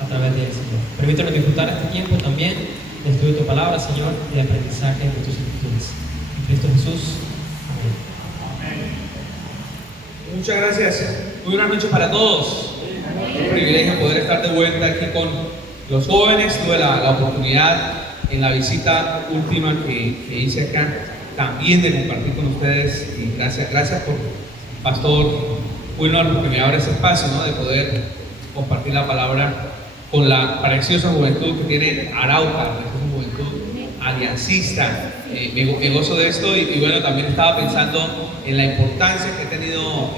a través de él, Señor. Permítanos disfrutar este tiempo también de estudio de tu palabra, Señor, y de aprendizaje de tus escrituras. En Cristo Jesús. Amén. Muchas gracias. Muy buenas noches para todos. Es un privilegio poder estar de vuelta aquí con los jóvenes. Tuve la oportunidad en la visita última que hice acá también de compartir con ustedes, y gracias por Pastor Wilmer, porque me abre ese espacio, ¿no?, de poder compartir la palabra con la preciosa juventud que tiene Arauca, preciosa juventud aliancista. Me gozo de esto y bueno, también estaba pensando en la importancia que ha tenido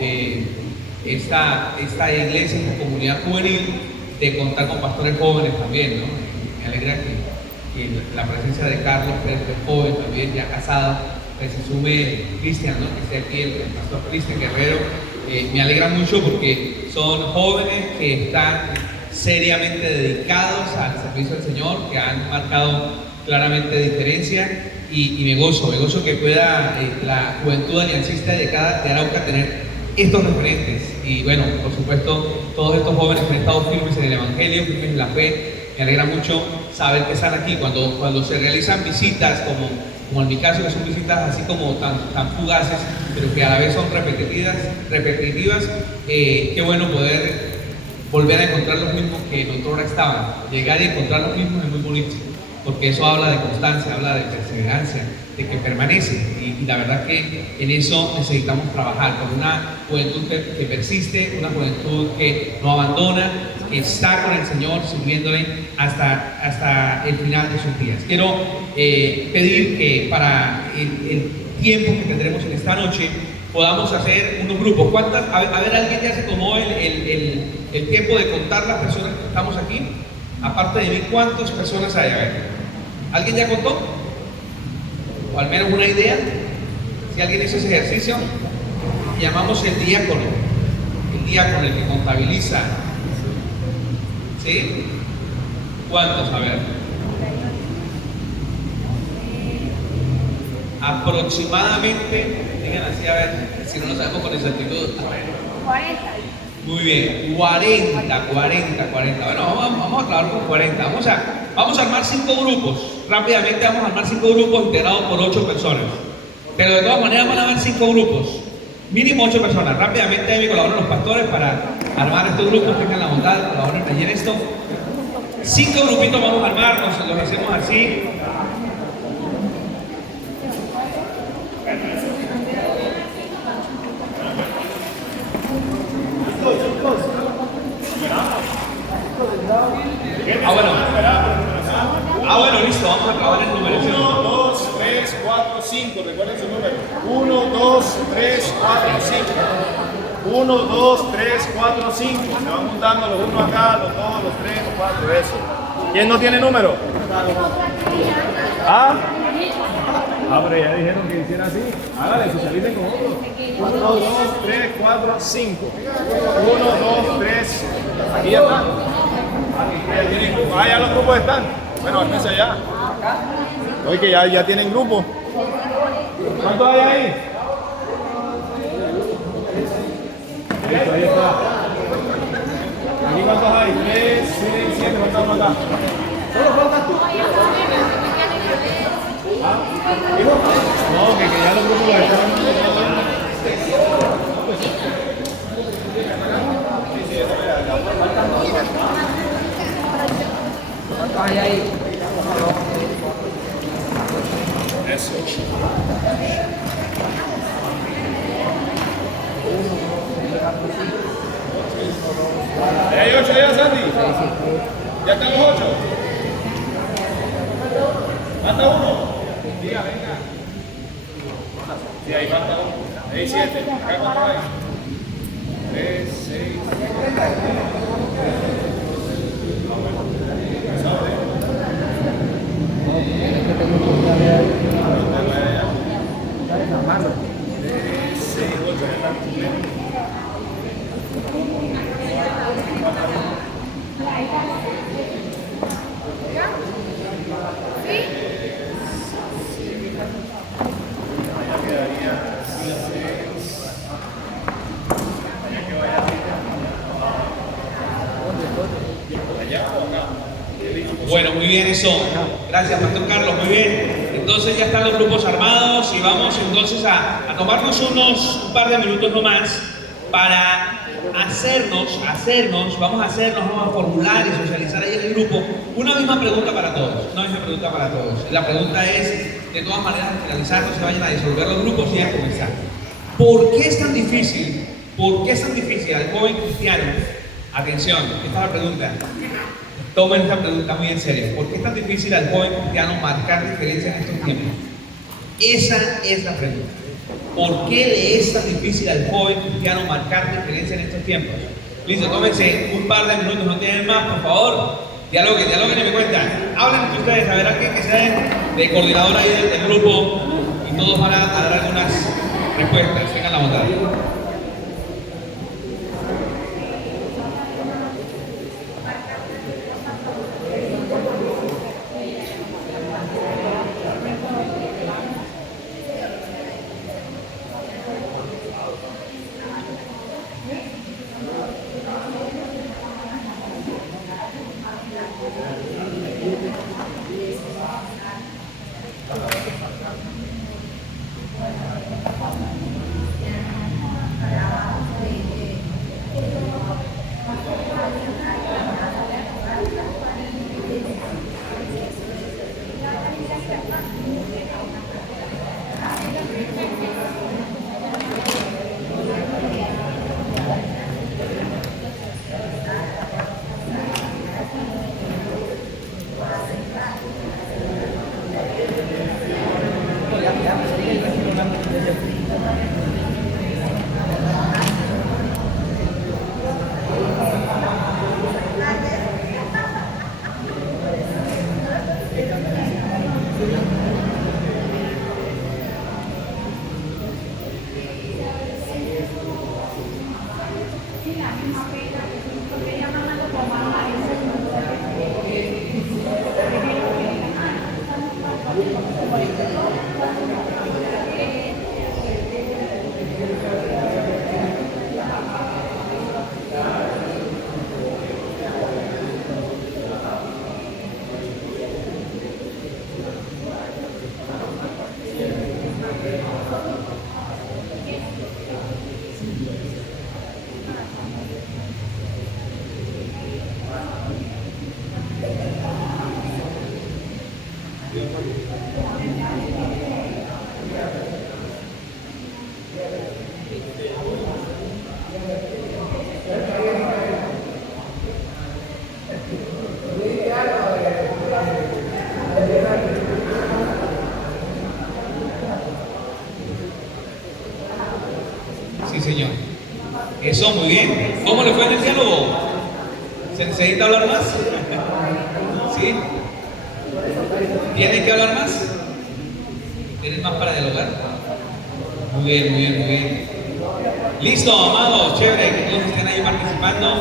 esta iglesia, esta comunidad juvenil, de contar con pastores jóvenes también, ¿no? Me alegra que la presencia de Carlos, que es joven también, ya casado, que se sume Cristian, ¿no?, que esté aquí el pastor Cristian Guerrero. Me alegra mucho porque son jóvenes que están seriamente dedicados al servicio del Señor, que han marcado claramente diferencia, y me gozo que pueda la juventud aliancista de Arauca tener estos referentes. Y bueno, por supuesto, todos estos jóvenes que han estado firmes en el Evangelio, firmes en la fe. Me alegra mucho saber que están aquí. Cuando se realizan visitas, como en mi caso, que son visitas así como tan fugaces, pero que a la vez son repetitivas, qué bueno poder volver a encontrar los mismos que en otra hora estaban. Llegar y encontrar los mismos es muy bonito, porque eso habla de constancia, habla de perseverancia, de que permanece, y la verdad que en eso necesitamos trabajar, con una juventud que persiste, una juventud que no abandona, que está con el Señor sirviéndole hasta el final de sus días. Quiero pedir que para el tiempo que tendremos en esta noche podamos hacer unos grupos. A ver, ¿alguien ya se tomó el tiempo de contar las personas que estamos aquí? Aparte de mí, ¿cuántas personas hay? A ver, ¿alguien ya contó? O al menos una idea. Si alguien hizo ese ejercicio, llamamos el diácono el que contabiliza. ¿Sí? ¿Cuántos? A ver. Aproximadamente, digan así, a ver, si no lo sabemos con exactitud. A ver. 40. Muy bien, 40. Bueno, vamos a trabajar con 40. Vamos a armar 5 grupos. Rápidamente vamos a armar 5 grupos integrados por 8 personas. Pero de todas maneras van a haber 5 grupos. Mínimo 8 personas. Rápidamente ahí me colaboran los pastores para armar estos grupos. Tengan la bondad, colaboren allí en esto. 5 grupitos vamos a armar, los hacemos así. Bueno, listo, vamos a acabar el número. 1, 2, 3, 4, 5. Recuerden su número. 1, 2, 3, 4, 5. 1, 2, 3, 4, 5. Se van juntando los unos acá, los dos, los tres, los cuatro, eso. ¿Quién no tiene número? ¿Ah? Pero ya dijeron que hiciera así. Hágale, socialicen con otros. 1, 2, 3, 4, 5. 1, 2, 3. Aquí ya están. Ya los grupos están. Bueno, ármense allá. Oye, que ya tienen grupo. ¿Cuántos hay ahí? Listo, ahí está. ¿Aquí cuántos hay? 3, 6, 7, ¿cuántos acá? ¿Solo faltas tú? ¿Ah? No, que ya los grupos los están. Ahí. Eso. ¿Hay 8 ya, Sandy? ¿Ya están los 8? ¿Falta uno? Diga, venga. Sí, ahí falta uno. Ahí 7. ¿Acá cuánto hay? 3, 6. ¿Allá o acá? Bueno, muy bien eso. Gracias, Pastor Carlos, muy bien. Entonces ya están los grupos armados y vamos entonces a tomarnos un par de minutos nomás para vamos a formular y socializar ahí en el grupo una misma pregunta para todos. La pregunta es, de todas maneras, al finalizar, no se vayan a disolver los grupos y a comenzar. ¿Por qué es tan difícil? Al joven cristiano? Atención, esta es la pregunta. Tomen esta pregunta muy en serio. ¿Por qué es tan difícil al joven cristiano marcar diferencia en estos tiempos? Esa es la pregunta. ¿Por qué le es tan difícil al joven cristiano marcar diferencia en estos tiempos? Listo, tómense un par de minutos, no tienen más, por favor. Dialoguen y me cuentan. Hablen entre ustedes, a ver a que sea de coordinador ahí del grupo y todos van a dar algunas respuestas. Tengan la bondad. Sí, señor. Eso, muy bien. ¿Cómo le fue en el diálogo? ¿Se necesita hablar más? ¿Sí? ¿Tienen que hablar más? ¿Tienen más para dialogar? Muy bien. Listo, amados, chévere que todos estén ahí participando.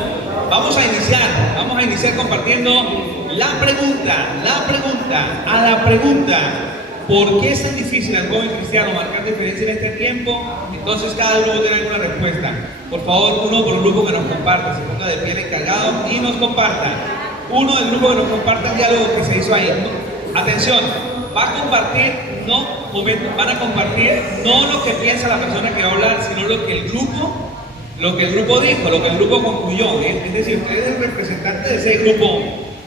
Vamos a iniciar compartiendo la pregunta. ¿Por qué es tan difícil al joven cristiano marcar diferencia en este tiempo? Entonces cada grupo tiene alguna respuesta. Por favor, uno por un grupo que nos comparta, se ponga de pie el encargado y nos comparta. Uno del grupo que nos comparta el diálogo que se hizo ahí. Atención, van a compartir no lo que piensa la persona que va a hablar, sino lo que el grupo dijo, lo que el grupo concluyó. Es decir, usted es el representante de ese grupo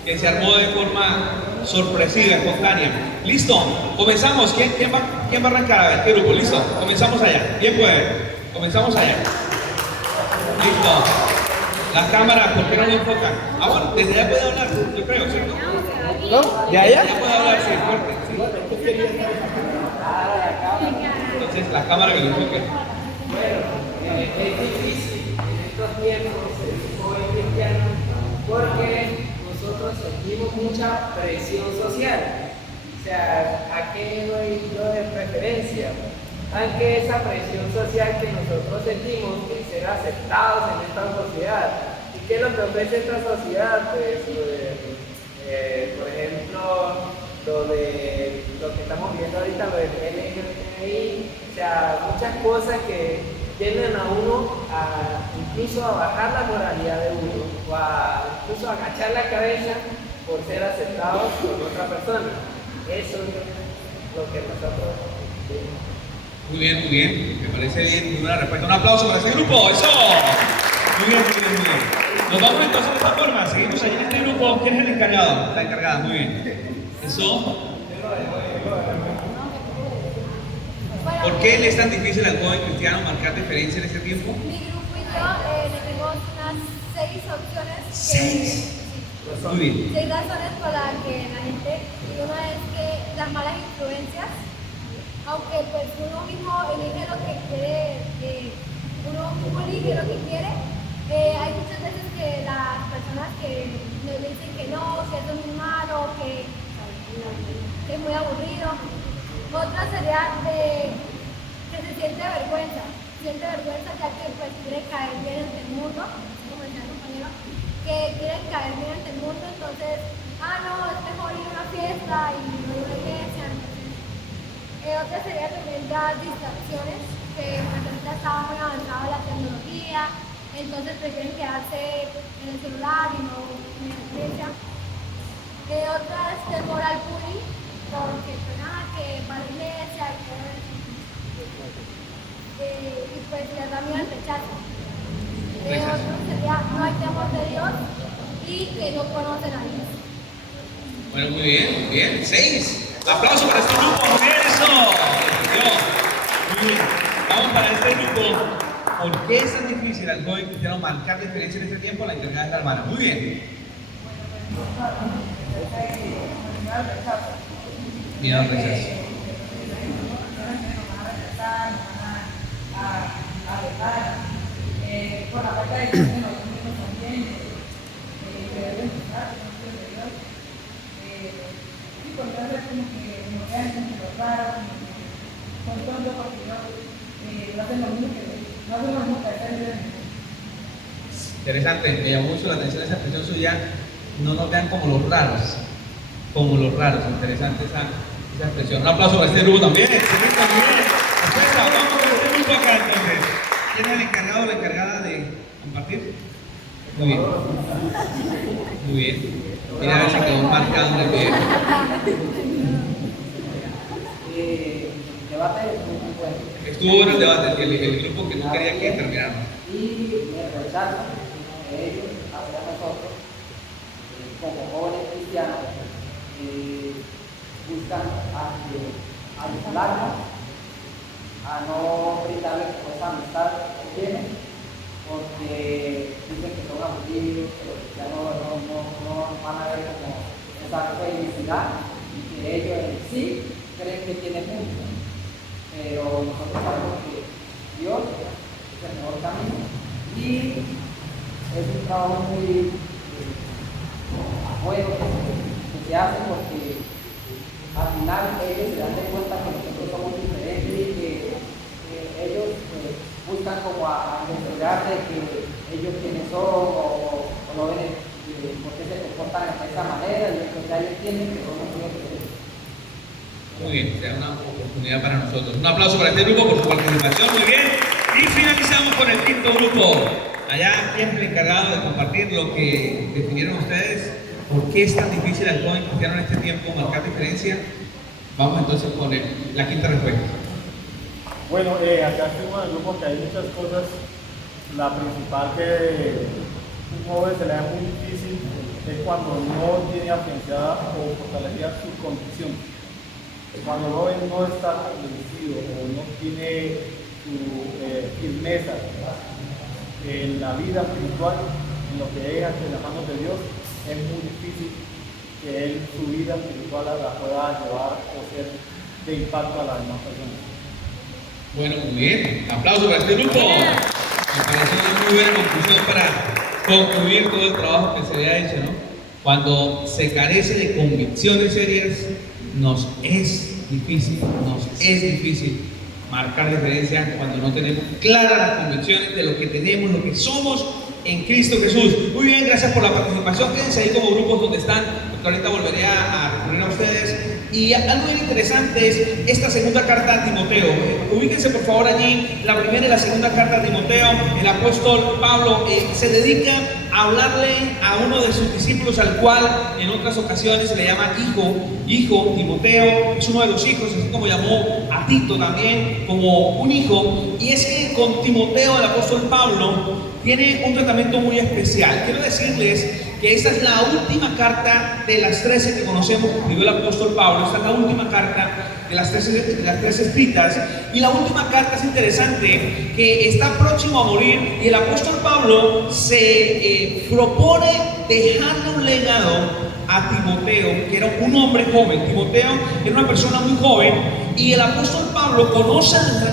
que se armó de forma sorpresiva, espontánea. Listo, comenzamos. ¿Quién va a arrancar? A ver, ¿qué grupo? Listo, comenzamos allá. ¿Quién puede? Comenzamos allá. Listo. Las cámaras, ¿por qué no lo enfocan? Bueno, desde allá puede hablar, yo creo, ¿cierto? ¿No? ¿Ya allá? Desde allá puede hablar, sí, fuerte, sí. Entonces, la cámara que lo enfoque. Es difícil en estos tiempos ser joven cristiano porque nosotros sentimos mucha presión social. O sea, ¿a qué doy yo de preferencia? Aunque esa presión social que nosotros sentimos de ser aceptados en esta sociedad. ¿Y qué es lo que ofrece esta sociedad? Pues, por ejemplo, lo que estamos viendo ahorita, lo del LGBTI, o sea, muchas cosas que tienden a uno incluso a bajar la moralidad de uno, o incluso a agachar la cabeza por ser aceptados por otra persona. Eso es lo que nosotros vemos. Muy bien, muy bien. Me parece bien. Muy buena respuesta. Un aplauso para este grupo. ¡Eso! Muy bien, muy bien, muy bien. Nos vamos entonces de esta forma. Seguimos allí en este grupo. ¿Quién es el encargado? La encargada. Muy bien. Eso. ¿Por qué le es tan difícil al joven cristiano marcar diferencia en este tiempo? Mi grupo y yo le tenemos unas 6 opciones. ¿6? Muy bien. 6 razones por las que la gente, y una es que las malas influencias, aunque pues uno mismo elige lo que quiere, uno mismo elige lo que quiere, hay muchas veces que las personas que nos dicen que no, que eso es muy malo, que es muy aburrido. Otra sería que se siente vergüenza ya que pues quiere caer bien ante el mundo, como decía el compañero, que quiere caer bien ante el mundo, entonces, no, es mejor ir a una fiesta y no ir a la iglesia. Otra sería también las distracciones, que pues ahorita está muy avanzada la tecnología, entonces prefieren quedarse en el celular y no en la iglesia. Otra es temor al bullying, porque pues que va a la iglesia y todo eso. Y pues les da miedo el rechazo. Otro sería no hay temor de Dios y que no conocen a Dios. Bueno, muy bien, muy bien. 6. Aplauso para este grupo. Eso. Muy bien. Vamos para este grupo. ¿Por qué es tan difícil al joven cristiano marcar diferencia en este tiempo? La encargada es la hermana. Muy bien. Mira el rechazo. Por la falta de educación en los niños también, que deben estar con Dios, y por tanto es como que nos vean como los raros, con tonto porque no hacen lo mismo que hacer. Interesante, me llamó mucho la atención esa expresión suya, no nos vean como los raros, interesante esa expresión. Un aplauso para este grupo también, excelente también. Vamos con este grupo acá entonces. ¿Quién es el encargado o la encargada de compartir? Muy bien. Muy bien. Mira a ver si quedó marcado en el video. Debate muy bueno. Estuvo bueno el debate, el grupo que no quería que terminara. Y el rechazo de ellos hacia nosotros, como jóvenes cristianos, buscan aislarnos, a no brindarles esa amistad que tienen, porque dicen que son aburridos, que ya no van a ver como esa felicidad y que ellos en sí creen que tienen mucho. Pero nosotros sabemos que Dios es el mejor camino y es un trabajo muy bueno que se hace porque al final ellos se dan cuenta que nosotros somos diferentes y que ellos buscan como a investigar de que ellos quiénes son o lo ven por qué se comportan de esa manera y entonces ya ellos entienden que somos muy diferentes. Muy bien, será una oportunidad para nosotros. Un aplauso para este grupo por su participación, muy bien. Y finalizamos con el quinto grupo. Allá, ¿quién es el encargado de compartir lo que definieron ustedes? ¿Por qué es tan difícil al joven cristiano en este tiempo marcar diferencia? Vamos entonces con la quinta respuesta. Bueno, acá estuvimos en el grupo que hay muchas cosas. La principal que un joven se le da muy difícil es cuando no tiene afianzada o fortalecida su convicción. Cuando el joven no está convencido o no tiene su firmeza en la vida espiritual, en lo que deja en las manos de Dios, es muy difícil que él su vida espiritual la pueda llevar o ser de impacto a las demás personas. Bueno, muy bien. Aplauso para este grupo. Me parece una muy buena conclusión para concluir todo el trabajo que se había hecho, ¿no? Cuando se carece de convicciones serias, nos es difícil marcar diferencia cuando no tenemos claras las convicciones de lo que tenemos, lo que somos en Cristo Jesús. Muy bien, gracias por la participación. Quédense ahí como grupos donde están, porque ahorita volveré a recurrir a ustedes. Y algo bien interesante es esta segunda carta a Timoteo. Ubíquense por favor allí, la primera y la segunda carta a Timoteo. El apóstol Pablo se dedica a hablarle a uno de sus discípulos, al cual en otras ocasiones se le llama hijo. Timoteo es uno de los hijos, así como llamó a Tito también como un hijo. Y es que con Timoteo el apóstol Pablo tiene un tratamiento muy especial. Quiero decirles que esta es la última carta de las 13 que conocemos que escribió el apóstol Pablo. Esta es la última carta de las 13 escritas. Y la última carta es interesante, que está próximo a morir, y el apóstol Pablo se propone dejarle un legado a Timoteo, que era un hombre joven. Timoteo era una persona muy joven, y el apóstol Pablo conoce desde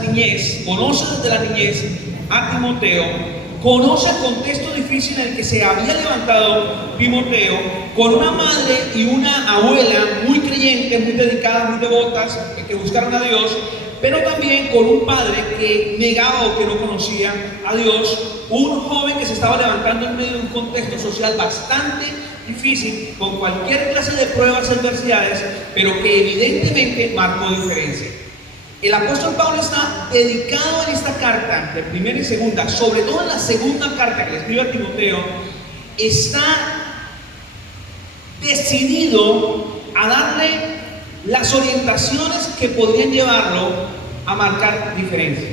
la niñez a Timoteo. Conoce el contexto difícil en el que se había levantado Timoteo, con una madre y una abuela muy creyentes, muy dedicadas, muy devotas, que buscaron a Dios, pero también con un padre que negaba o que no conocía a Dios, un joven que se estaba levantando en medio de un contexto social bastante difícil, con cualquier clase de pruebas y adversidades, pero que evidentemente marcó diferencia. El apóstol Pablo está dedicado en esta carta, de primera y segunda, sobre todo en la segunda carta que le escribe a Timoteo, está decidido a darle las orientaciones que podrían llevarlo a marcar diferencia.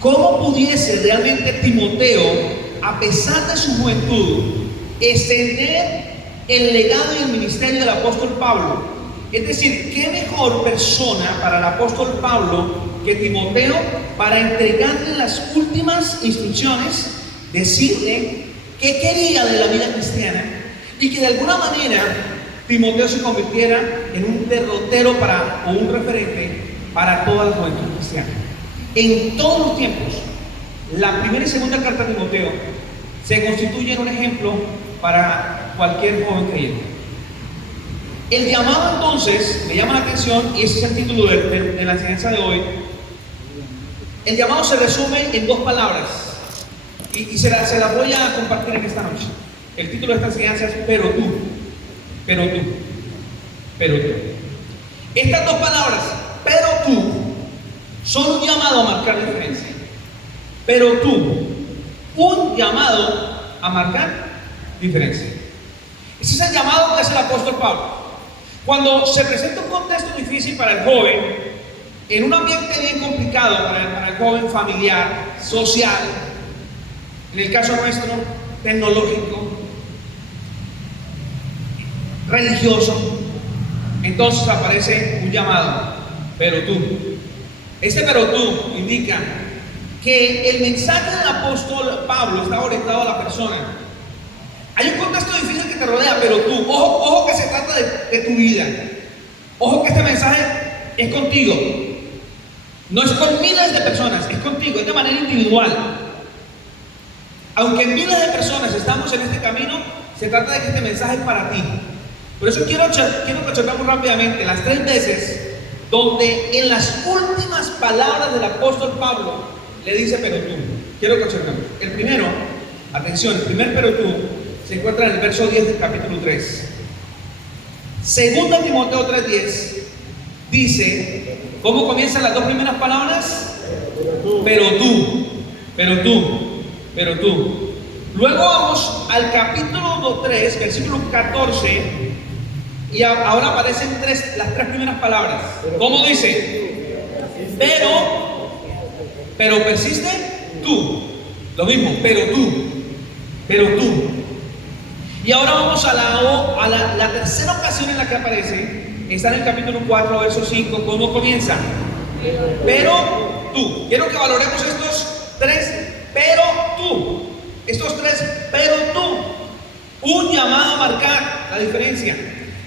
¿Cómo pudiese realmente Timoteo, a pesar de su juventud, extender el legado y el ministerio del apóstol Pablo? Es decir, ¿qué mejor persona para el apóstol Pablo que Timoteo para entregarle las últimas instrucciones, decirle qué quería de la vida cristiana, y que de alguna manera Timoteo se convirtiera en un derrotero o un referente para toda la juventud cristiana? En todos los tiempos, la primera y segunda carta de Timoteo se constituyen un ejemplo para cualquier joven creyente. El llamado, entonces, me llama la atención, y ese es el título de la enseñanza de hoy. El llamado se resume en dos palabras, y se las voy a compartir en esta noche. El título de esta enseñanza es pero tú. Estas dos palabras, pero tú, son un llamado a marcar diferencia. Pero tú, un llamado a marcar diferencia. Ese es el llamado que hace el apóstol Pablo. Cuando se presenta un contexto difícil para el joven, en un ambiente bien complicado para el joven, familiar, social, en el caso nuestro, tecnológico, religioso, entonces aparece un llamado, pero tú. Este pero tú indica que el mensaje del apóstol Pablo está orientado a la persona. Hay un contexto difícil que te rodea, pero tú, ojo que se trata de tu vida. Ojo que este mensaje es contigo. No es con miles de personas, es contigo, es de manera individual. Aunque miles de personas estamos en este camino, se trata de que este mensaje es para ti. Por eso quiero que chocamos rápidamente las 3 veces donde en las últimas palabras del apóstol Pablo le dice pero tú. Quiero que chocamos. El primero, atención, el primer pero tú se encuentra en el verso 10 del capítulo 3. Segunda Timoteo 3:10 dice, ¿cómo comienzan las 2 primeras palabras? Pero tú. Luego vamos al capítulo 3, versículo 14, y ahora aparecen las 3 primeras palabras. ¿Cómo dice? Pero persiste tú. Lo mismo, pero tú. Y ahora vamos a la tercera ocasión en la que aparece. Está en el capítulo 4, verso 5. ¿Cómo comienza? Pero tú. Quiero que valoremos estos 3, pero tú. Estos 3, pero tú. Un llamado a marcar la diferencia.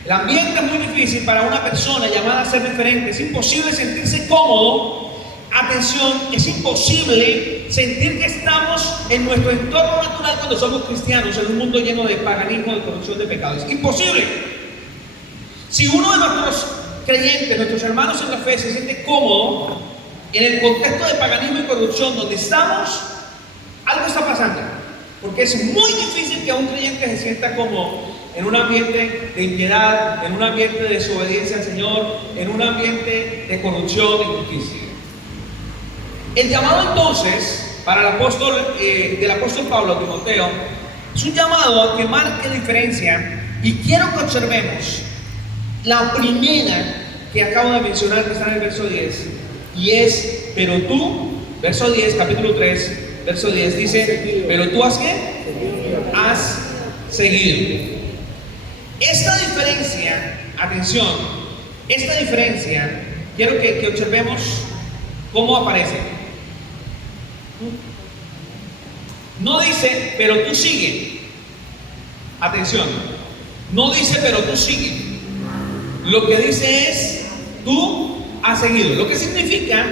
El ambiente es muy difícil para una persona llamada a ser diferente. Es imposible sentirse cómodo. Atención, es imposible sentir que estamos en nuestro entorno natural cuando somos cristianos, en un mundo lleno de paganismo, de corrupción, de pecados. Es imposible. Si uno de nuestros creyentes, nuestros hermanos en la fe, se siente cómodo en el contexto de paganismo y corrupción donde estamos, algo está pasando. Porque es muy difícil que un creyente se sienta como en un ambiente de impiedad, en un ambiente de desobediencia al Señor, en un ambiente de corrupción, de injusticia. El llamado entonces para el apóstol, del apóstol Pablo a Timoteo es un llamado a que marque diferencia, y quiero que observemos la primera que acabo de mencionar, que está en el verso 10, y es: pero tú, verso 10, capítulo 3, verso 10, dice: pero tú has ¿qué? Has seguido. Esta diferencia, atención, esta diferencia, quiero que observemos cómo aparece. No dice, pero tú sigue. Atención, no dice, pero tú sigue. Lo que dice es, tú has seguido. Lo que significa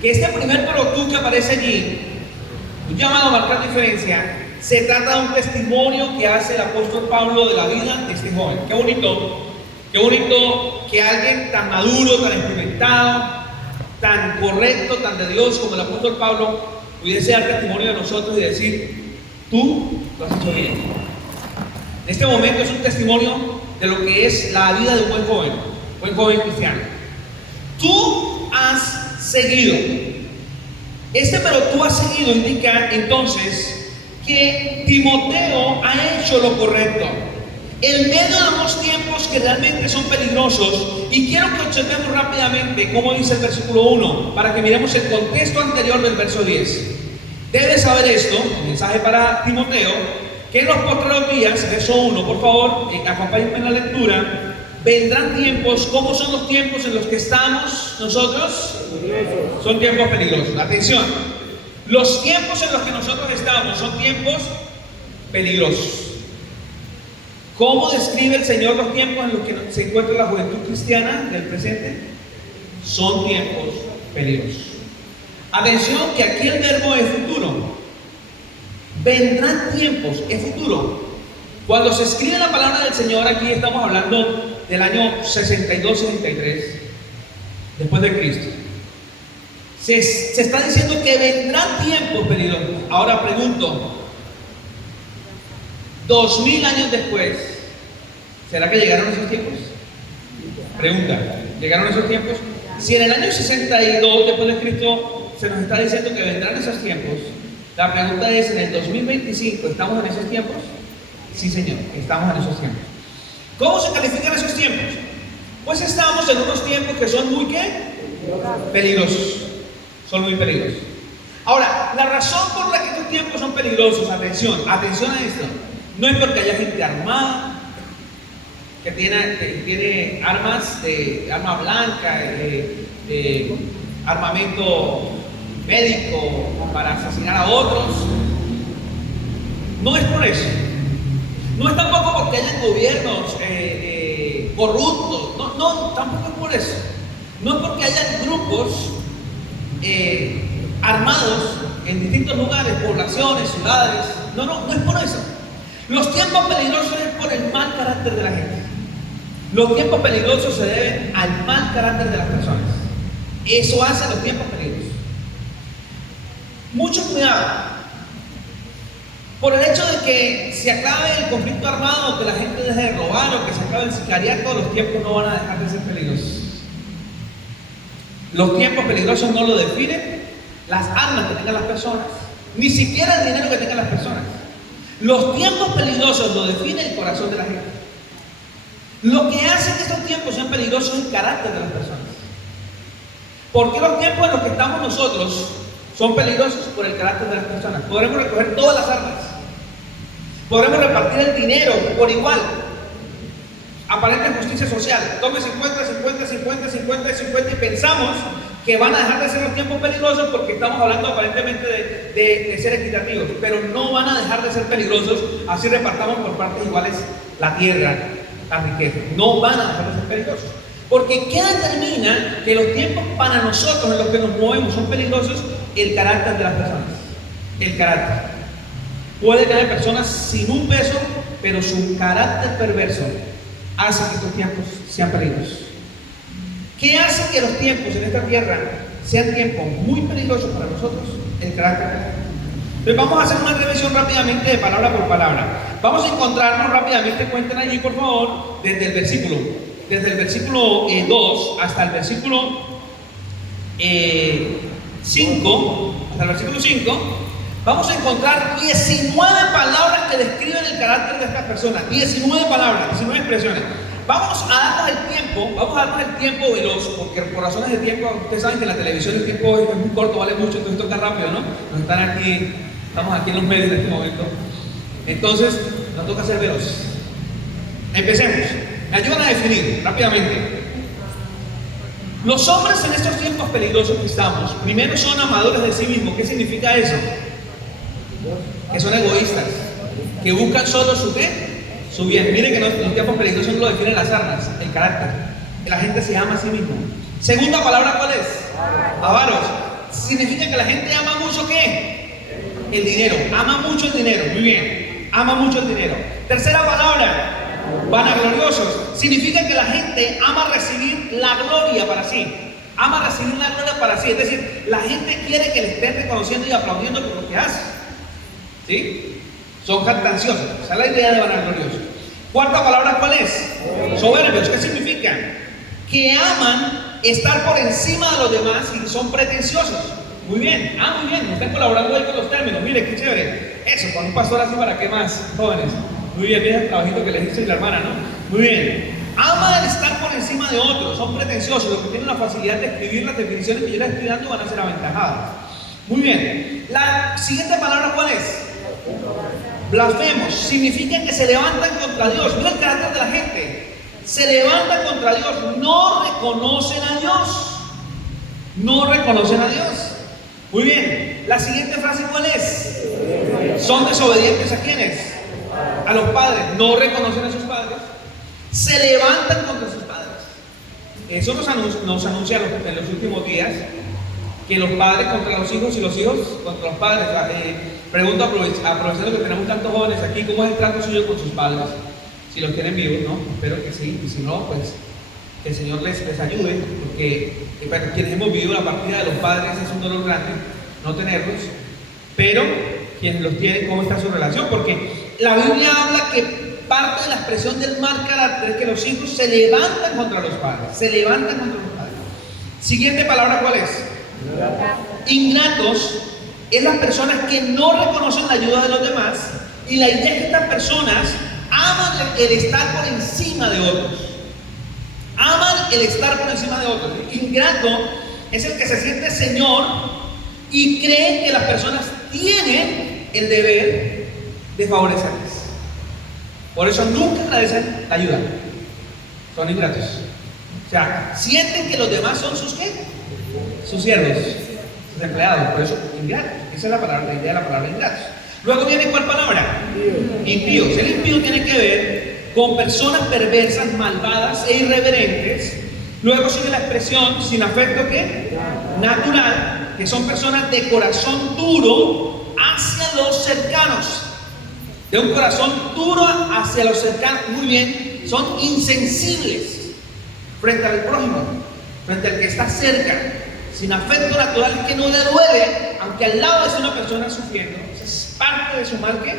que este primer pero tú que aparece allí, un llamado a marcar diferencia, se trata de un testimonio que hace el apóstol Pablo de la vida de este joven. Qué bonito que alguien tan maduro, tan experimentado, tan correcto, tan de Dios como el apóstol Pablo pudiese dar testimonio de nosotros y decir: tú lo has hecho bien. En este momento es un testimonio de lo que es la vida de un buen joven cristiano. Tú has seguido. Este pero tú has seguido indica entonces que Timoteo ha hecho lo correcto en medio de unos tiempos que realmente son peligrosos. Y quiero que observemos rápidamente cómo dice el versículo 1 para que miremos el contexto anterior del verso 10. Debes saber esto, mensaje para Timoteo, que en los postreros días, verso 1, por favor, acompáñenme en la lectura, vendrán tiempos. ¿Cómo son los tiempos en los que estamos nosotros? Son tiempos peligrosos. Atención, los tiempos en los que nosotros estamos son tiempos peligrosos. ¿Cómo describe el Señor los tiempos en los que se encuentra la juventud cristiana del presente? Son tiempos peligrosos. Atención, que aquí el verbo es futuro. Vendrán tiempos, es futuro. Cuando se escribe la palabra del Señor, aquí estamos hablando del año 62-63 después de Cristo. Se está diciendo que vendrán tiempos peligrosos. Ahora pregunto, 2000 años después, ¿será que llegaron esos tiempos? Pregunta, ¿llegaron esos tiempos? Si en el año 62 después de Cristo se nos está diciendo que vendrán esos tiempos, la pregunta es: ¿en el 2025 estamos en esos tiempos? Sí, Señor, estamos en esos tiempos. ¿Cómo se califican esos tiempos? Pues estamos en unos tiempos que son muy ¿qué? Peligrosos. Son muy peligrosos. Ahora, la razón por la que estos tiempos son peligrosos, atención a esto, no es porque haya gente armada, que tiene armas, arma blanca, armamento médico para asesinar a otros. No es por eso. No es tampoco porque hayan gobiernos corruptos. No, tampoco es por eso. No es porque hayan grupos armados en distintos lugares, poblaciones, ciudades. No es por eso. Los tiempos peligrosos es por el mal carácter de la gente. Los tiempos peligrosos se deben al mal carácter de las personas. Eso hace los tiempos peligrosos. Mucho cuidado. Por el hecho de que se acabe el conflicto armado, que la gente deje de robar o que se acabe el sicariato, los tiempos no van a dejar de ser peligrosos. Los tiempos peligrosos no lo definen las armas que tengan las personas, ni siquiera el dinero que tengan las personas. Los tiempos peligrosos lo define el corazón de la gente. Lo que hace que estos tiempos sean peligrosos es el carácter de las personas. ¿Por qué los tiempos en los que estamos nosotros son peligrosos? Por el carácter de las personas. Podremos recoger todas las armas, podremos repartir el dinero por igual, aparente justicia social, tome 50, 50, 50, 50 y 50, y pensamos que van a dejar de ser los tiempos peligrosos porque estamos hablando aparentemente de ser equitativos, pero no van a dejar de ser peligrosos así repartamos por partes iguales la tierra, la riqueza. No van a dejar de ser peligrosos. Porque ¿qué determina que los tiempos para nosotros en los que nos movemos son peligrosos? El carácter de las personas. El carácter. Puede que haya personas sin un peso, pero su carácter perverso hace que estos tiempos sean peligrosos. ¿Qué hace que los tiempos en esta tierra sean tiempos muy peligrosos para nosotros? El carácter. Entonces vamos a hacer una revisión rápidamente de palabra por palabra. Vamos a encontrarnos rápidamente, cuenten allí por favor, desde el versículo 2 hasta el versículo 5, vamos a encontrar 19 palabras que describen el carácter de estas personas. 19 palabras, 19 expresiones. Vamos a darnos el tiempo veloz, porque por razones de tiempo, ustedes saben que en la televisión el tiempo es muy corto, vale mucho, entonces toca rápido, ¿no? Estamos aquí en los medios en este momento. Entonces, nos toca ser veloz. Empecemos. Me ayudan a definir rápidamente. Los hombres en estos tiempos peligrosos que estamos, primero son amadores de sí mismos. ¿Qué significa eso? Que son egoístas, que buscan solo su ¿qué? Su bien. Miren que los tiempos peligrosos no lo definen las armas, el carácter. La gente se ama a sí mismo. Segunda palabra, ¿cuál es? Avaros. Significa que la gente ama mucho ¿qué? El dinero. Ama mucho el dinero. Muy bien. Ama mucho el dinero. Tercera palabra. Vanagloriosos. Significa que la gente ama recibir la gloria para sí. Ama recibir la gloria para sí. Es decir, la gente quiere que le estén reconociendo y aplaudiendo por lo que hace. ¿Sí? Son jactanciosos. Esa es la idea de vanagloriosos. Cuarta palabra, ¿cuál es? Soberbios. ¿Qué significa? Que aman estar por encima de los demás y son pretenciosos. Muy bien. Muy bien. Me están colaborando ahí con los términos. Mire, qué chévere. Eso, con un pastor así, ¿para qué más, jóvenes? Muy bien, mira el trabajito que les hice la hermana, ¿no? Muy bien. Ama el estar por encima de otros, son pretenciosos, los que tienen la facilidad de escribir las definiciones que yo les estoy dando van a ser aventajados. Muy bien. La siguiente palabra, ¿cuál es? Blasfemos. Significa que se levantan contra Dios. Mira el carácter de la gente. Se levantan contra Dios, no reconocen a Dios. No reconocen a Dios. Muy bien. La siguiente frase, ¿cuál es? Son desobedientes ¿a quiénes? A los padres, no reconocen a sus padres, se levantan contra sus padres. Eso nos anuncia en los últimos días, que los padres contra los hijos y los hijos contra los padres. Pregunto aprovechando que tenemos tantos jóvenes aquí, ¿cómo es el trato suyo con sus padres? Si los tienen vivos, ¿no? Espero que sí, y si no, pues que el Señor les ayude, porque para quienes hemos vivido la partida de los padres es un dolor grande no tenerlos, pero quienes los tienen, ¿cómo está su relación? Porque la Biblia habla que parte de la expresión del mal carácter es que los hijos se levantan contra los padres. Se levantan contra los padres. Siguiente palabra, ¿cuál es? Ingratos es las personas que no reconocen la ayuda de los demás, y la idea es que estas personas aman el estar por encima de otros. Aman el estar por encima de otros. Ingrato es el que se siente señor y cree que las personas tienen el deber de favorecerles. Por eso nunca agradecen la ayuda. Son ingratos. O sea, sienten que los demás son sus ¿qué? Sus siervos, sus empleados. Por eso ingratos. Esa es la idea de la palabra ingratos. Luego viene ¿cuál palabra? Impíos. El impío tiene que ver con personas perversas, malvadas e irreverentes. Luego sigue la expresión sin afecto ¿qué? Natural, que son personas de corazón duro hacia los cercanos. De un corazón duro hacia los cercanos. Muy bien. Son insensibles frente al prójimo, frente al que está cerca. Sin afecto natural, que no le duele, aunque al lado de una persona sufriendo. Es parte de su mal ¿qué?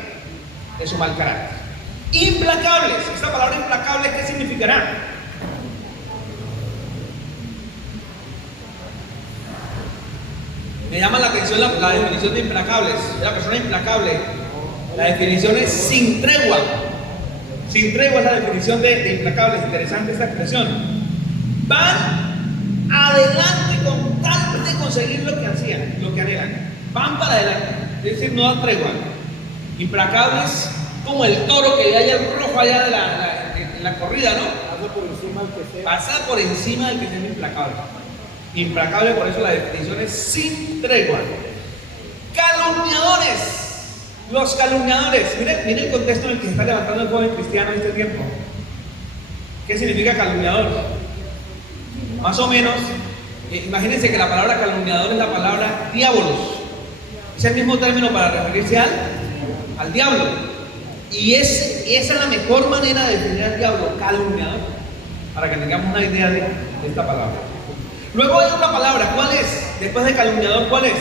De su mal carácter. Implacables. Esta palabra implacable, ¿qué significará? Me llama la atención la definición de implacables. La persona implacable, la definición es sin tregua. Sin tregua es la definición de implacables. Interesante esta expresión. Van adelante con tal de conseguir lo que hacían, lo que anhelan. Van para adelante. Es decir, no dan tregua. Implacables como el toro que hay al rojo allá de la corrida, ¿no? Pasa por encima del que sea implacable. Implacable, por eso la definición es sin tregua. Calumniadores. Los calumniadores. Miren el contexto en el que se está levantando el joven cristiano en este tiempo. ¿Qué significa calumniador? Más o menos, imagínense que la palabra calumniador es la palabra diabolos. Es el mismo término para referirse al diablo. Y esa es la mejor manera de definir al diablo, calumniador, para que tengamos una idea de esta palabra. Luego hay otra palabra, ¿cuál es? Después de calumniador, ¿cuál es?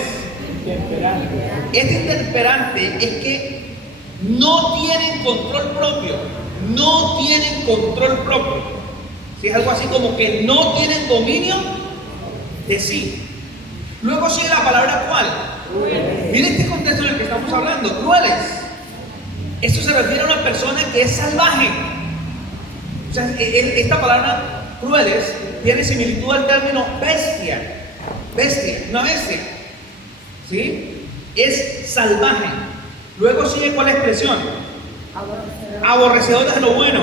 Este intemperante es que no tienen control propio. No tienen control propio. Si es algo así como que no tienen dominio de sí. Luego sigue la palabra cuál. Miren este contexto en el que estamos hablando. Crueles. Esto se refiere a una persona que es salvaje. O sea, esta palabra crueles tiene similitud al término bestia. Bestia, una bestia. ¿Sí? Es salvaje. Luego sigue cuál expresión. Aborrecedores de lo bueno.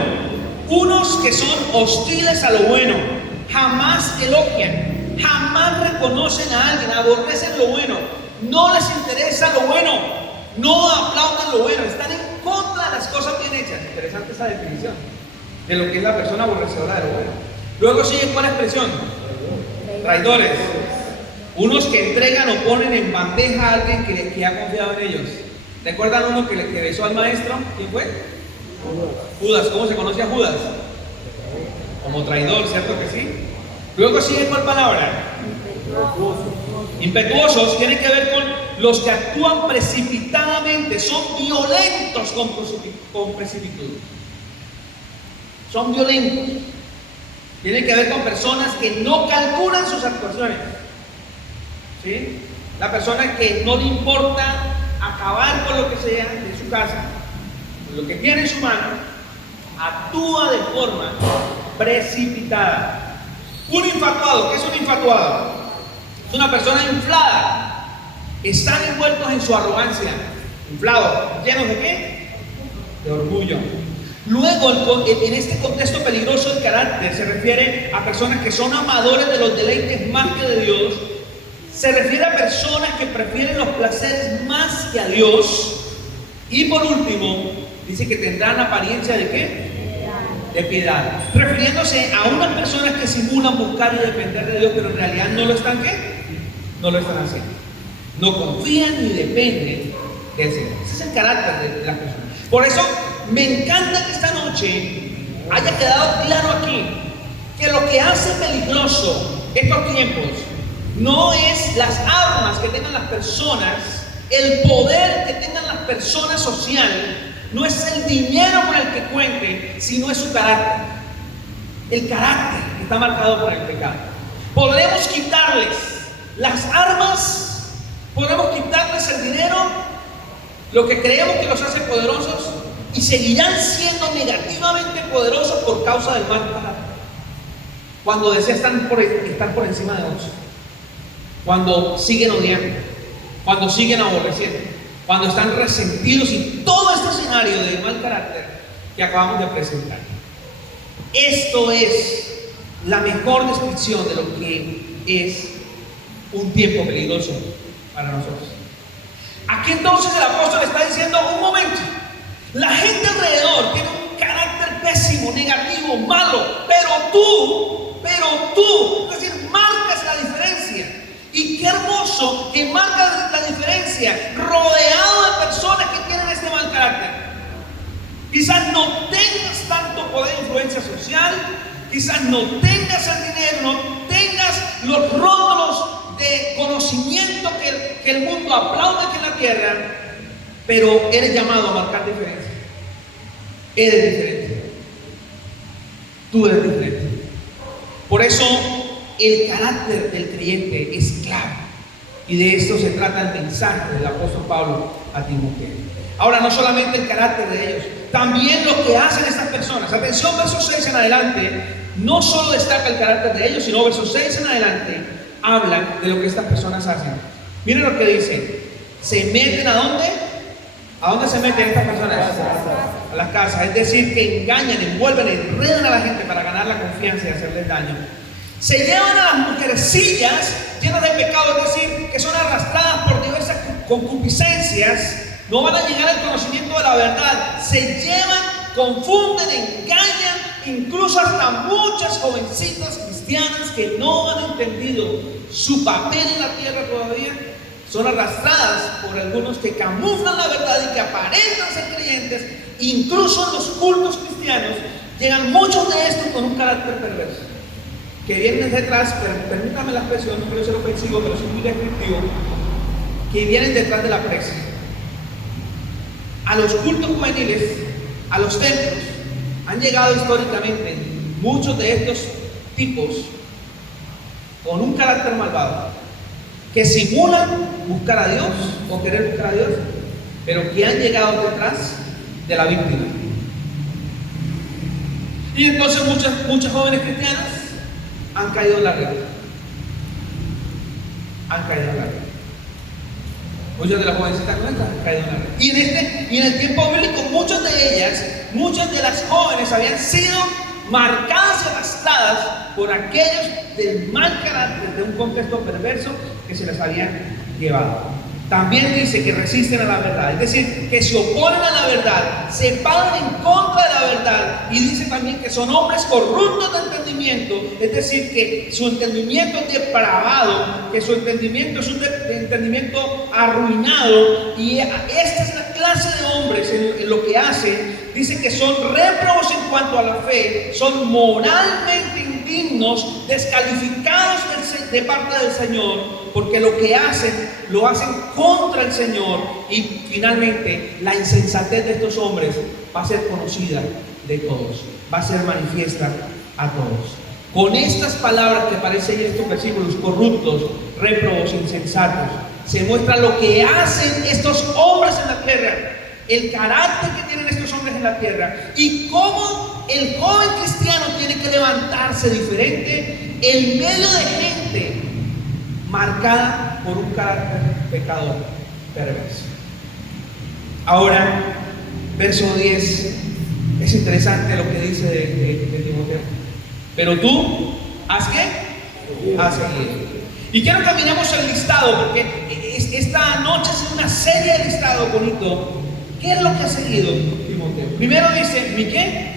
Unos que son hostiles a lo bueno. Jamás elogian. Jamás reconocen a alguien. Aborrecen lo bueno. No les interesa lo bueno. No aplauden lo bueno. Están en contra de las cosas bien hechas. Interesante esa definición de lo que es la persona aborrecedora de lo bueno. Luego sigue cuál expresión. Traidores. Unos que entregan o ponen en bandeja a alguien que ha confiado en ellos. ¿Recuerdan uno que besó al maestro? ¿Quién fue? Judas. ¿Cómo se conoce a Judas? Como traidor, ¿cierto que sí? Luego sigue cuál palabra. Impetuosos tiene que ver con los que actúan precipitadamente, son violentos con precipitud. Son violentos. Tiene que ver con personas que no calculan sus actuaciones. ¿Sí? La persona que no le importa acabar con lo que sea de su casa, con lo que tiene en su mano, actúa de forma precipitada. Un infatuado, ¿qué es un infatuado? Es una persona inflada. Están envueltos en su arrogancia. Inflados, ¿llenos de qué? De orgullo. Luego, en este contexto peligroso del carácter, se refiere a personas que son amadores de los deleites más que de Dios. Se refiere a personas que prefieren los placeres más que a Dios. Y por último, dice que tendrán apariencia de ¿qué? De piedad. Refiriéndose a unas personas que simulan buscar y depender de Dios, pero en realidad no lo están ¿qué? No lo están haciendo. No confían ni dependen del Señor. Ese es el carácter de las personas. Por eso me encanta que esta noche haya quedado claro aquí que lo que hace peligroso estos tiempos no es las armas que tengan las personas, el poder que tengan las personas social, no es el dinero con el que cuenten, sino es su carácter. El carácter que está marcado por el pecado. Podremos quitarles las armas, podemos quitarles el dinero, lo que creemos que los hace poderosos, y seguirán siendo negativamente poderosos por causa del mal carácter. Cuando desean estar por encima de otros, cuando siguen odiando, cuando siguen aborreciendo, cuando están resentidos y todo este escenario de mal carácter que acabamos de presentar. Esto es la mejor descripción de lo que es un tiempo peligroso para nosotros. Aquí entonces el apóstol está diciendo: un momento, la gente alrededor tiene un carácter pésimo, negativo, malo, pero tú, es decir, marcas la diferencia. Y qué hermoso que marcas la diferencia rodeado de personas que tienen este mal carácter. Quizás no tengas tanto poder e influencia social, quizás no tengas el dinero, no tengas los rótulos de conocimiento que el mundo aplaude aquí en la tierra, pero eres llamado a marcar diferencia. Eres diferente. Tú eres diferente. Por eso el carácter del creyente es clave. Y de esto se trata el mensaje del apóstol Pablo a Timoteo. Ahora, no solamente el carácter de ellos, también lo que hacen estas personas. Atención, versos 6 en adelante, no solo destaca el carácter de ellos, sino versos 6 en adelante hablan de lo que estas personas hacen. Miren lo que dice. Se meten ¿a dónde? ¿A dónde se meten estas personas? A las casas. Es decir, que engañan, envuelven, enredan a la gente para ganar la confianza y hacerles daño. Se llevan a las mujercillas llenas de pecado, es decir, que son arrastradas por diversas concupiscencias, no van a llegar al conocimiento de la verdad. Se llevan, confunden, engañan, incluso hasta muchas jovencitas cristianas que no han entendido su papel en la tierra todavía, son arrastradas por algunos que camuflan la verdad y que aparentan ser creyentes. Incluso en los cultos cristianos llegan muchos de estos con un carácter perverso, que vienen detrás, permítame la expresión, no quiero ser ofensivo, pero soy muy descriptivo, que vienen detrás de la presa. A los cultos juveniles, a los templos, han llegado históricamente muchos de estos tipos con un carácter malvado, que simulan buscar a Dios o querer buscar a Dios, pero que han llegado detrás de la víctima. Y entonces muchas jóvenes cristianas han caído en la red. Han caído en la red. Muchas de las jovencitas nuestras han caído en la red. Y en el tiempo bíblico, muchas de las jóvenes habían sido marcadas y arrastradas por aquellos del mal carácter, de un contexto perverso que se les habían llevado. También dice que resisten a la verdad, es decir, que se oponen a la verdad, se paran en contra de la verdad, y dice también que son hombres corruptos de entendimiento, es decir, que su entendimiento es depravado, que su entendimiento es un entendimiento arruinado, y esta es la clase de hombres en lo que hacen. Dice que son réprobos en cuanto a la fe, son moralmente indignos, descalificados de parte del Señor, porque lo que hacen, lo hacen contra el Señor. Y finalmente, la insensatez de estos hombres va a ser conocida de todos, va a ser manifiesta a todos. Con estas palabras que aparecen en estos versículos, corruptos, réprobos, insensatos, se muestra lo que hacen estos hombres en la tierra, el carácter que tienen estos hombres en la tierra, y cómo el joven cristiano tiene que levantarse diferente en medio de gente marcada por un carácter pecador, perverso. Ahora, verso 10, es interesante lo que dice de Timoteo. Pero tú, ¿haz qué? Haz seguir. Y quiero que miremos el listado, porque esta noche ha sido una serie de listado bonito. ¿Qué es lo que ha seguido Timoteo? Primero dice, ¿mi qué?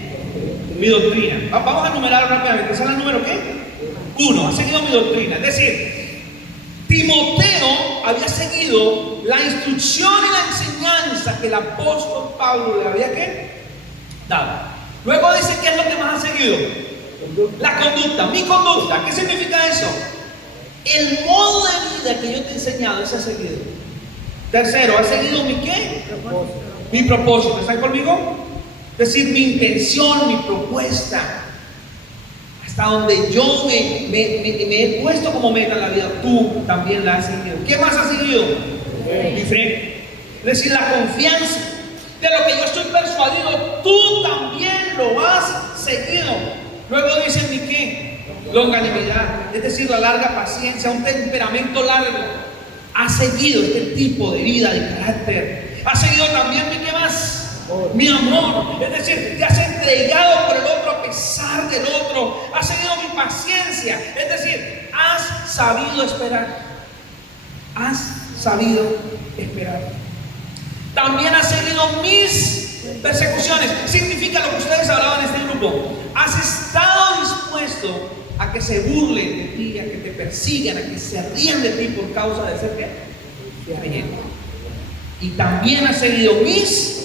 Mi doctrina. Vamos a enumerar rápidamente. ¿Sale el número qué? 1. Ha seguido mi doctrina. Es decir, Timoteo había seguido la instrucción y la enseñanza que el apóstol Pablo le había ¿qué? Dado. Luego dice, ¿qué es lo que más ha seguido? La conducta, mi conducta. ¿Qué significa eso? El modo de vida que yo te he enseñado, ese ha seguido. Tercero, ¿ha seguido mi qué? Mi propósito. ¿Están conmigo? Es decir, mi intención, mi propuesta. Hasta donde yo me he puesto como meta en la vida, tú también la has seguido. ¿Qué más has seguido? Mi fe. Es decir, la confianza de lo que yo estoy persuadido, tú también lo has seguido. Luego dice mi qué? Longanimidad, es decir, la larga paciencia, un temperamento largo. Ha seguido este tipo de vida, de carácter. Ha seguido también mi qué más? Mi amor, es decir, te has entregado por el otro a pesar del otro. Has seguido mi paciencia, es decir, has sabido esperar. Has sabido esperar. También has seguido mis persecuciones. Significa lo que ustedes hablaban en este grupo. Has estado dispuesto a que se burlen de ti, a que te persigan, a que se rían de ti por causa de ser ¿qué? Creyente. Y también has seguido mis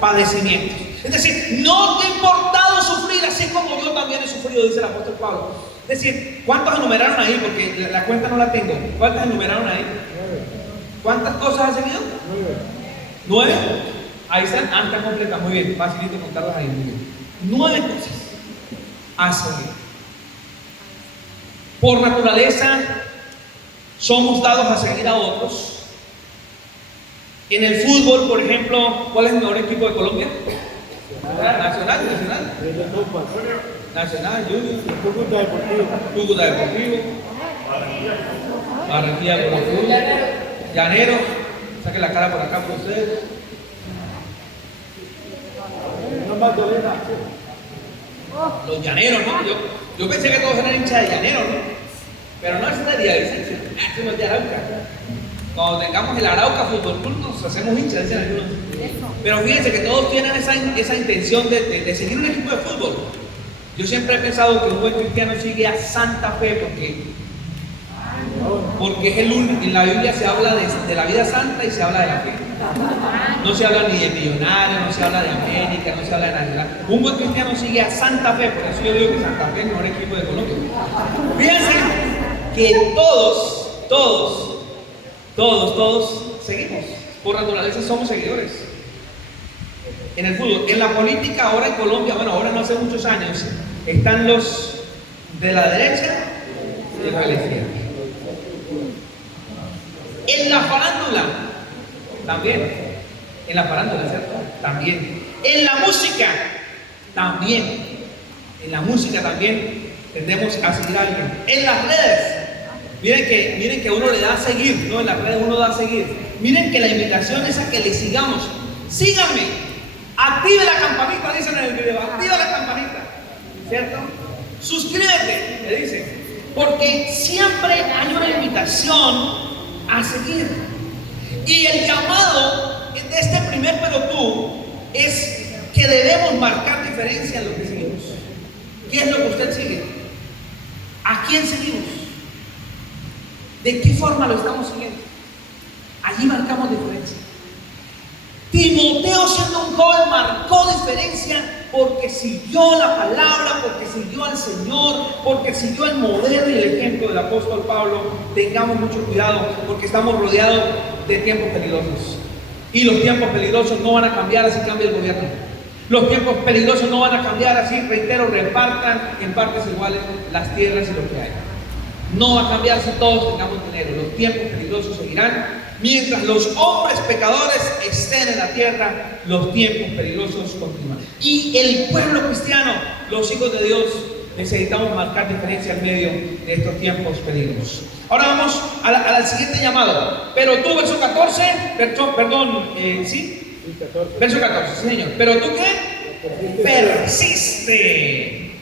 padecimientos. Es decir, no te ha importado sufrir, así como yo también he sufrido, dice el apóstol Pablo. Es decir, ¿cuántos enumeraron ahí? Porque la cuenta no la tengo. ¿Cuántas enumeraron ahí? ¿Cuántas cosas ha seguido? 9. Ahí están, están completas, muy bien, facilito contarlas ahí, muy bien. 9 cosas ha seguido. Por naturaleza, somos dados a seguir a otros. En el fútbol, por ejemplo, ¿cuál es el mejor equipo de Colombia? Nacional. Nacional, Junior. Cúcuta Deportivo. Barranquilla por azul. Llanero. Saquen la cara por acá por ustedes. Los llaneros, ¿no? Yo pensé que todos eran hinchas de Llanero, ¿no? Pero no es de Villavicencio, es de Arauca. Cuando tengamos el Arauca Fútbol Club nos hacemos hinchas, dicen algunos. Pero fíjense que todos tienen esa intención de seguir un equipo de fútbol. Yo siempre he pensado que un buen cristiano sigue a Santa Fe porque es el único. En la Biblia se habla de la vida santa y se habla de la fe. No se habla ni de Millonarios, no se habla de América, no se habla de nada. Un buen cristiano sigue a Santa Fe, por eso yo digo que Santa Fe es el mejor equipo de Colombia. Fíjense que todos Todos seguimos. Por naturaleza somos seguidores. En el fútbol, en la política ahora en Colombia, bueno, ahora no hace muchos años, están los de la derecha y los de la izquierda. En la farándula, también. En la farándula, ¿cierto? También. En la música, también. En la música también tendemos a seguir a alguien. En las redes, miren que uno le da a seguir, ¿no? En las redes uno da a seguir. Miren que la invitación es a que le sigamos. Síganme, active la campanita, dicen en el video, activa la campanita, ¿cierto? Suscríbete, le dicen, porque siempre hay una invitación a seguir. Y el llamado de este primer pero tú es que debemos marcar diferencia en lo que seguimos. ¿Qué es lo que usted sigue? ¿A quién seguimos? ¿De qué forma lo estamos siguiendo? Allí marcamos diferencia. Timoteo, siendo un joven, marcó diferencia porque siguió la palabra, porque siguió al Señor, porque siguió el modelo y el ejemplo del apóstol Pablo. Tengamos mucho cuidado porque estamos rodeados de tiempos peligrosos. Y los tiempos peligrosos no van a cambiar así cambie el gobierno. Los tiempos peligrosos no van a cambiar así, reitero, repartan en partes iguales las tierras y lo que hay. No va a cambiar si todos tengamos dinero. Los tiempos peligrosos seguirán. Mientras los hombres pecadores estén en la tierra, los tiempos peligrosos continúan. Y el pueblo cristiano, los hijos de Dios, necesitamos marcar diferencia en medio de estos tiempos peligrosos. Ahora vamos al siguiente llamado. Pero tú, verso 14, ¿sí? Verso 14, sí señor. Pero tú ¿qué? Persiste.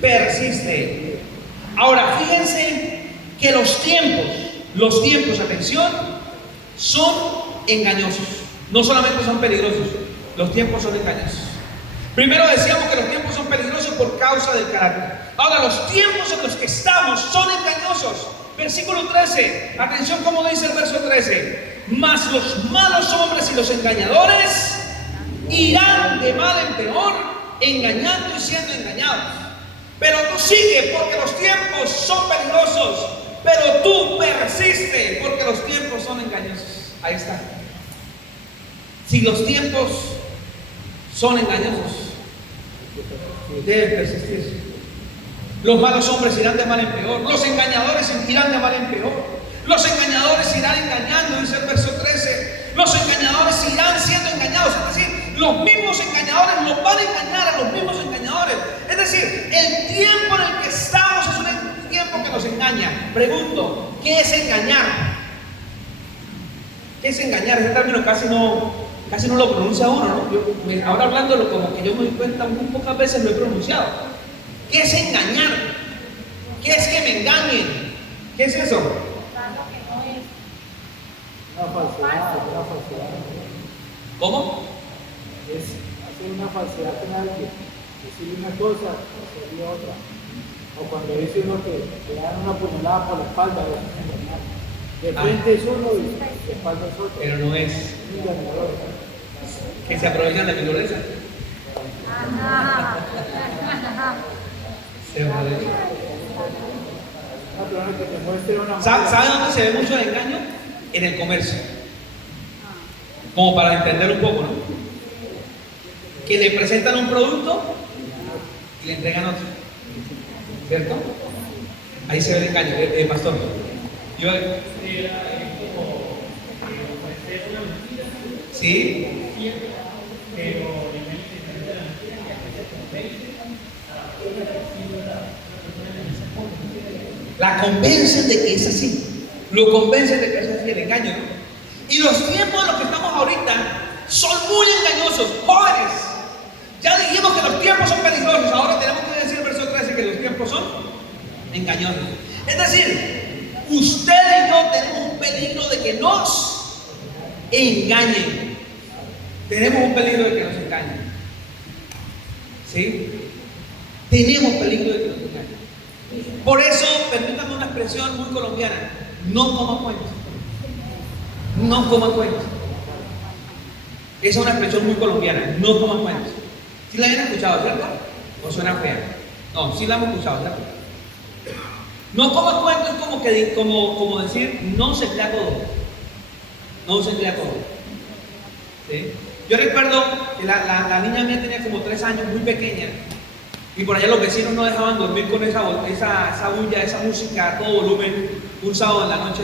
Persiste. Ahora fíjense que los tiempos, atención, son engañosos. No solamente son peligrosos, los tiempos son engañosos. Primero decíamos que los tiempos son peligrosos por causa del carácter. Ahora los tiempos en los que estamos son engañosos. Versículo 13, atención como dice el verso 13. Mas los malos hombres y los engañadores irán de mal en peor, engañando y siendo engañados. Pero tú sigue porque los tiempos son peligrosos. Pero tú persiste porque los tiempos son engañosos. Ahí está. Si los tiempos son engañosos, deben persistir. Los malos hombres irán de mal en peor. Los engañadores irán de mal en peor. Los engañadores irán engañando, dice el verso 13. Los engañadores irán siendo engañados. Es decir, los mismos engañadores los van a engañar a los mismos engañadores. Es decir, el tiempo en el que estamos es un tiempo que nos engaña. Pregunto, ¿qué es engañar? ¿Qué es engañar? Ese término casi no lo pronuncia uno, ¿no? Ahora hablándolo como que yo me doy cuenta, muy pocas veces lo he pronunciado. ¿Qué es engañar? ¿Qué es que me engañen? ¿Qué es eso? Una falsedad. ¿Cómo? Es hacer una falsedad con alguien, decir una cosa, hacer otra. O cuando dice uno que le dan una puñalada por la espalda, de frente es uno y de espalda es otro. Pero no es Un engañador. que se aprovechan de mi dureza. Se aprovechan. Una persona que te muestre una ¿Sabe dónde se ve mucho el engaño? En el comercio. Como para entender un poco, ¿no? Que le presentan un producto y le entregan otro. ¿Cierto? Ahí se ve el engaño, pastor. Yo, ¿sí? La convencen de que es así. Lo convencen de que es así el engaño, ¿no? Y los tiempos en los que estamos ahorita son muy engañosos. Jóvenes, ya dijimos que los tiempos son peligrosos. Ahora tenemos que decir el verso 13 que los tiempos son engañosos. Es decir, usted y yo tenemos un peligro de que nos engañen. Tenemos un peligro de que nos engañen. ¿Sí? Tenemos peligro de que nos engañen. Por eso, permítanme una expresión muy colombiana: no coma cuentos. No coma cuentos. Esa es una expresión muy colombiana: no coma cuentos. ¿Sí la habían escuchado, cierto? ¿O suena fea? No, sí la hemos escuchado, ¿cierto? No como cuento es como decir, no se emplea todo. No se emplea todo. ¿Sí? Yo recuerdo que la niña mía tenía como 3 años, muy pequeña, y por allá los vecinos no dejaban dormir con esa bulla, esa música a todo volumen, un sábado en la noche.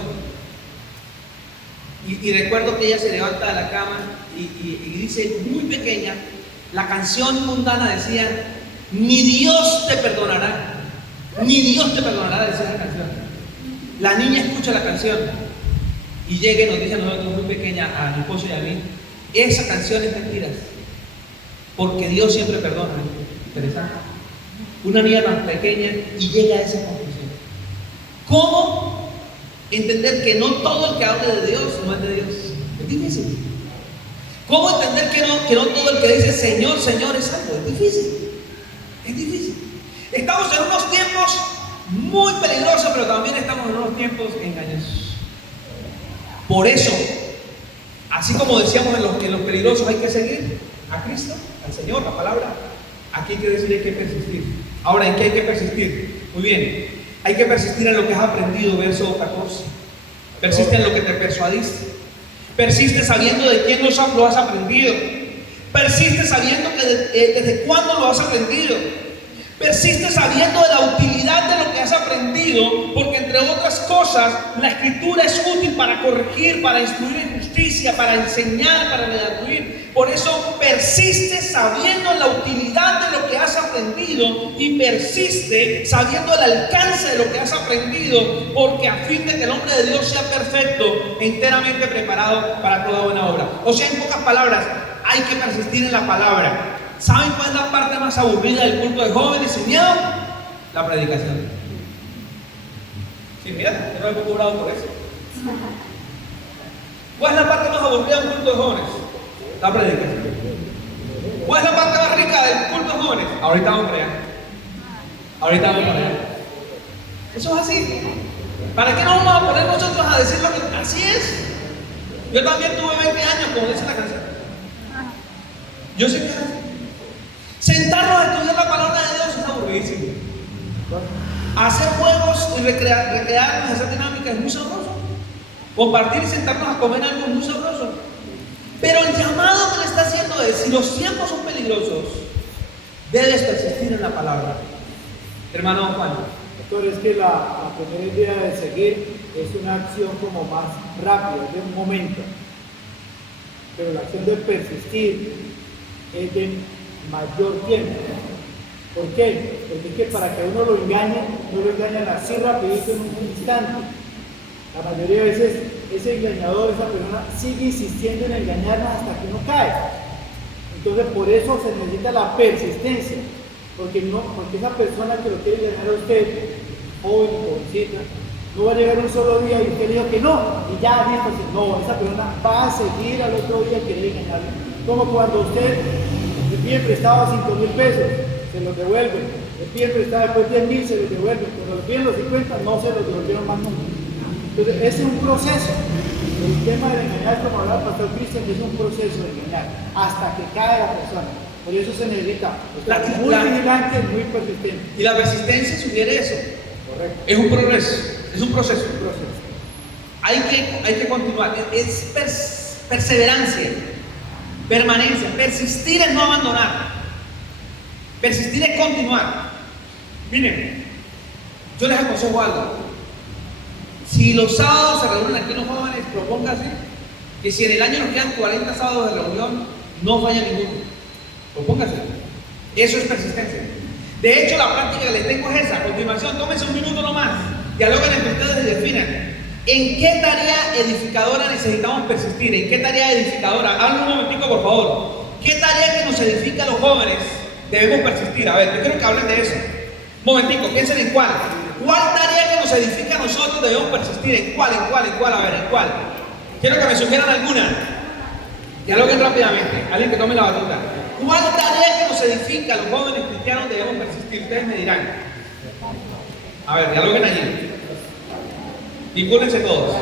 Y recuerdo que ella se levanta de la cama y dice, muy pequeña, la canción mundana decía, ni Dios te perdonará, ni Dios te perdonará, decía esa canción. La niña escucha la canción y llega y nos dice a nosotros, muy pequeña, a mi esposo y a mí, esa canción es mentira, porque Dios siempre perdona. Interesante. Una niña tan pequeña y llega a esa conclusión. ¿Cómo entender que no todo el que hable de Dios no es de Dios? Es difícil. ¿Cómo entender que no todo el que dice Señor, Señor es salvo? Es difícil. Es difícil. Estamos en unos tiempos muy peligrosos, pero también estamos en unos tiempos engañosos. Por eso, así como decíamos en los peligrosos hay que seguir a Cristo, al Señor, la palabra, aquí hay que decir hay que persistir. Ahora, ¿en qué hay que persistir? Muy bien, hay que persistir en lo que has aprendido, verso 14. Persiste en lo que te persuadiste. Persiste sabiendo de quién lo has aprendido. Persiste sabiendo que desde cuándo lo has aprendido. Persiste sabiendo de la utilidad de lo que has aprendido, porque entre otras cosas, la escritura es útil para corregir, para instruir en justicia, para enseñar, para redarguir. Por eso persiste sabiendo la utilidad de lo que has aprendido y persiste sabiendo el alcance de lo que has aprendido, porque a fin de que el hombre de Dios sea perfecto, enteramente preparado para toda buena obra. O sea, en pocas palabras, hay que persistir en la palabra. ¿Saben cuál es la parte más aburrida del culto de jóvenes sin miedo? La predicación. Sí, mira, yo no me pongo bravo por eso. ¿Cuál es la parte más aburrida del culto de jóvenes? La predicación. ¿Cuál es la parte más rica del culto de jóvenes? Ahorita vamos para allá. Ahorita vamos para allá. Eso es así. ¿Para qué nos vamos a poner nosotros a decir lo que así es? Yo también tuve 20 años, como dice la canción. Yo sé que es así. Sentarnos a estudiar la palabra de Dios es aburridísimo. Hacer juegos y recrearnos, hacer dinámica es muy sabroso. Compartir y sentarnos a comer algo es muy sabroso. Pero el llamado que le está haciendo es, si los tiempos son peligrosos, debes persistir en la palabra. Hermano Juan. Doctor, es que la primera idea de seguir es una acción como más rápida, de un momento. Pero la acción de persistir es de mayor tiempo. ¿Por qué? Porque es que para que uno lo engañe, no lo engañan así rapidito en un instante. La mayoría de veces ese engañador, esa persona sigue insistiendo en engañarnos hasta que uno cae. Entonces por eso se necesita la persistencia, porque esa persona que lo quiere engañar a usted, joven o jovencita, no va a llegar un solo día y usted le dijo que no, y ya dijo así, no, esa persona va a seguir al otro día querer engañarle. Como cuando usted le pide prestado 5,000 pesos, se los devuelven, le pide prestado después 10,000, se los devuelven, cuando le piden los 50, no se los devolvieron más nunca. Entonces, ese es un proceso. El tema de engañar, como hablaba el pastor Cristian, es un proceso de engañar hasta que cae la persona. Por eso se necesita estar muy vigilante, muy persistente. Y la persistencia sugiere eso. Correcto. Es un progreso, es un proceso. Un proceso. Hay que continuar. Es perseverancia, permanencia. Persistir es no abandonar. Persistir es continuar. Miren, yo les aconsejo algo. Si los sábados se reúnen aquí los jóvenes, propónganse que si en el año nos quedan 40 sábados de reunión, no falla ninguno. Propónganse. Eso es persistencia. De hecho, la práctica que les tengo es esa. A continuación, tómense un minuto nomás. Dialoguen entre ustedes y definan. ¿En qué tarea edificadora necesitamos persistir? ¿En qué tarea edificadora? Hablen un momentico, por favor. ¿Qué tarea que nos edifica a los jóvenes debemos persistir? A ver, yo quiero que hablen de eso. Un momentico, piensen en cuál. ¿Cuál tarea que nos edifica a nosotros debemos persistir? ¿En cuál? A ver, ¿en cuál? Quiero que me sugieran alguna. Dialoguen rápidamente. Alguien que tome la batuta. ¿Cuál tarea que nos edifica a los jóvenes cristianos debemos persistir? Ustedes me dirán. A ver, dialoguen allí. Vincúlense todos.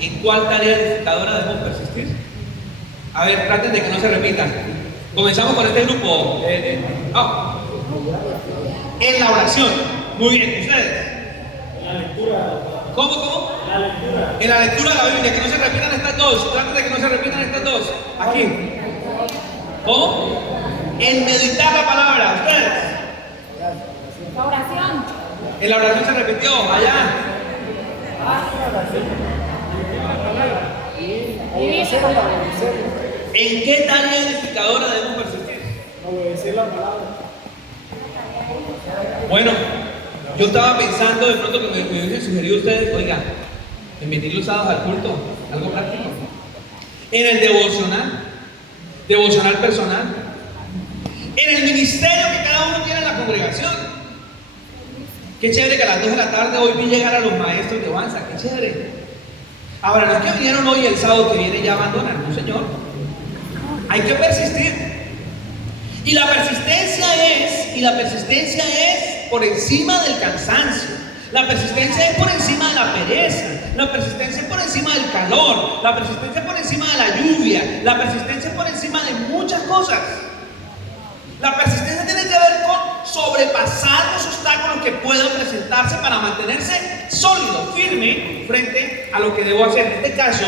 ¿En cuál tarea edificadora debemos persistir? A ver, traten de que no se repitan. Comenzamos con este grupo. En la oración. Muy bien, ¿ustedes? En la lectura. ¿Cómo? La lectura. En la lectura de la Biblia, que no se repitan estas dos. Traten de que no se repitan estas dos. Aquí. ¿Cómo? En meditar la palabra. ¿Ustedes? La oración. En la oración se repitió. Allá. ¿En qué tarea edificadora debemos persistir? Obedecer la palabra. Bueno, yo estaba pensando de pronto que me hubiesen sugerido ustedes, oiga, emitir los sábados al culto, algo práctico. En el devocional personal, en el ministerio que cada uno tiene en la congregación. Qué chévere que a las 2 de la tarde hoy vi llegar a los maestros de Banza, qué chévere. Ahora, no es que vinieron hoy y el sábado que viene ya abandonan, no señor. Hay que persistir. Y la persistencia es por encima del cansancio. La persistencia es por encima de la pereza. La persistencia es por encima del calor. La persistencia es por encima de la lluvia. La persistencia es por encima de muchas cosas. La persistencia tiene que ver con sobrepasar los obstáculos que puedan presentarse para mantenerse sólido, firme frente a lo que debo hacer. En este caso,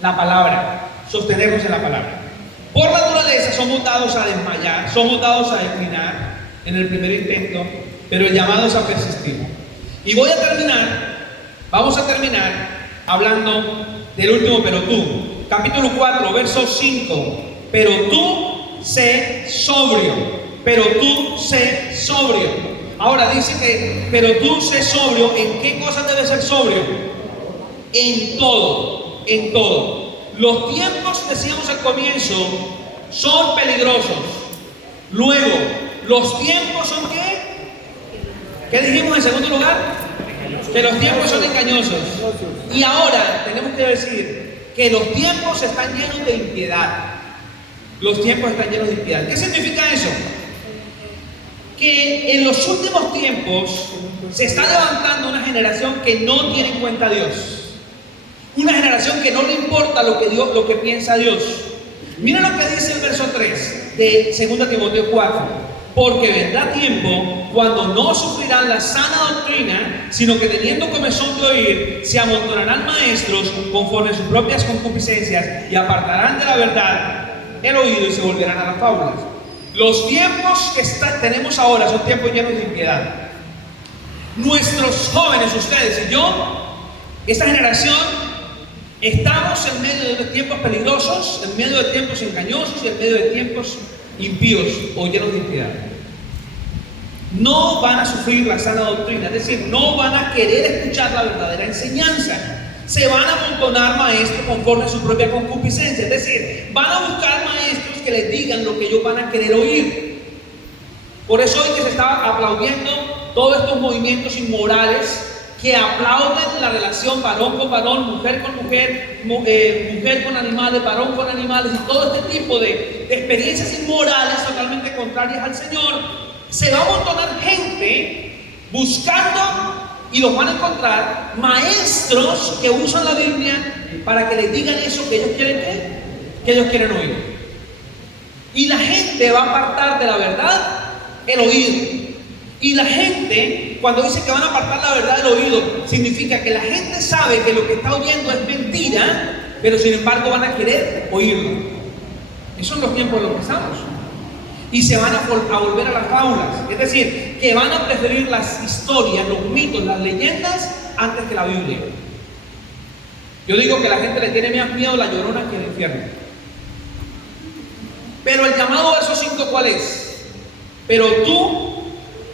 la palabra, sostenernos en la palabra. Por naturaleza somos dados a desmayar, somos dados a declinar en el primer intento, pero el llamado es a persistir. Y vamos a terminar hablando del último pero tú. Capítulo 4, verso 5. Pero tú sé sobrio, pero tú sé sobrio. Ahora dice que, pero tú sé sobrio. ¿En qué cosas debe ser sobrio? En todo, en todo. Los tiempos, decíamos al comienzo, son peligrosos. Luego, los tiempos son ¿qué? ¿Qué dijimos en segundo lugar? Que los tiempos son engañosos. Y ahora tenemos que decir que los tiempos están llenos de impiedad. Los tiempos están llenos de impiedad. ¿Qué significa eso? Que en los últimos tiempos se está levantando una generación que no tiene en cuenta a Dios. Una generación que no le importa lo que piensa Dios. Mira lo que dice el verso 3 de 2 Timoteo 4. Porque vendrá tiempo cuando no sufrirán la sana doctrina, sino que teniendo comezón de oír, se amontonarán maestros conforme a sus propias concupiscencias y apartarán de la verdad el oído y se volverán a las fábulas. Los tiempos que tenemos ahora son tiempos llenos de impiedad. Nuestros jóvenes, ustedes y yo, esta generación, estamos en medio de tiempos peligrosos, en medio de tiempos engañosos y en medio de tiempos impíos o llenos de impiedad. No van a sufrir la sana doctrina, es decir, no van a querer escuchar la verdadera enseñanza. Se van a amontonar maestros conforme a su propia concupiscencia, es decir, van a buscar maestros que les digan lo que ellos van a querer oír. Por eso hoy que se estaba aplaudiendo todos estos movimientos inmorales que aplauden la relación varón con varón, mujer con mujer, mujer con animales, varón con animales y todo este tipo de experiencias inmorales totalmente contrarias al Señor. Se va a amontonar gente buscando y los van a encontrar maestros que usan la Biblia para que les digan eso que ellos quieren que ellos quieren oír. Y la gente va a apartar de la verdad el oído. Y la gente, cuando dice que van a apartar la verdad del oído, significa que la gente sabe que lo que está oyendo es mentira, pero sin embargo van a querer oírlo. Esos son los tiempos en los que estamos. Y se van a volver a las fábulas. Es decir, que van a preferir las historias, los mitos, las leyendas, antes que la Biblia. Yo digo que la gente le tiene más miedo a la Llorona que al infierno. Pero el llamado verso 5, ¿cuál es? Pero tú